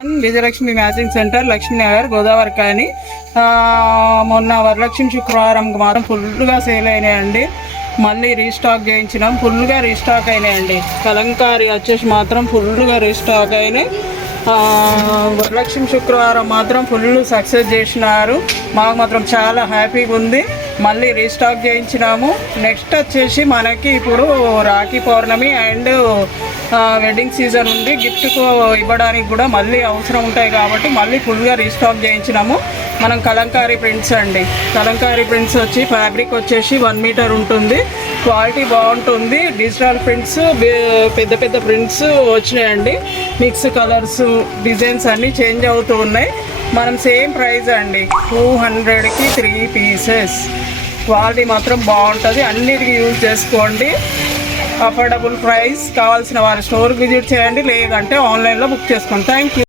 Vijayalakshmi matching centre, Lakshmi Nagar, Godavari కాని. మొన్న వరలక్ష్మి శుక్రవారంకి మాత్రం ఫుల్గా సేల్ అయినాయండి. మళ్ళీ రీస్టాక్ చేయించినాం, ఫుల్గా రీస్టాక్ అయినాయండి. కలంకారీ వచ్చేసి మాత్రం ఫుల్గా రీస్టాక్ అయినాయి. వరలక్ష్మి శుక్రవారం మాత్రం ఫుల్ సక్సెస్ చేసినారు. మాకు మాత్రం చాలా హ్యాపీగా ఉంది. మళ్ళీ రీస్టాక్ చేయించినాము. నెక్స్ట్ వచ్చేసి మనకి ఇప్పుడు రాఖీ పౌర్ణమి అండ్ వెడ్డింగ్ సీజన్ ఉంది. గిఫ్ట్కు ఇవ్వడానికి కూడా మళ్ళీ అవసరం ఉంటాయి కాబట్టి మళ్ళీ ఫుల్గా రీస్టాక్ చేయించినాము. మనం కలంకారీ ప్రింట్స్ అండి. కలంకారీ ప్రింట్స్ వచ్చి ఫ్యాబ్రిక్ వచ్చేసి 1 మీటర్ ఉంటుంది. క్వాలిటీ బాగుంటుంది. డిజిటల్ ప్రింట్స్, పెద్ద పెద్ద ప్రింట్స్ వచ్చినాయండి. మిక్స్ కలర్స్, డిజైన్స్ అన్నీ చేంజ్ అవుతూ ఉన్నాయి. మనం సేమ్ ప్రైస్ అండి, 200కి 3 పీసెస్. క్వాలిటీ మాత్రం బాగుంటుంది. అన్నిటికీ యూజ్ చేసుకోండి. Affordable price. కావాల్సిన వారు స్టోర్ విజిట్ చేయండి, లేదంటే ఆన్లైన్లో బుక్ చేసుకోండి. Thank you.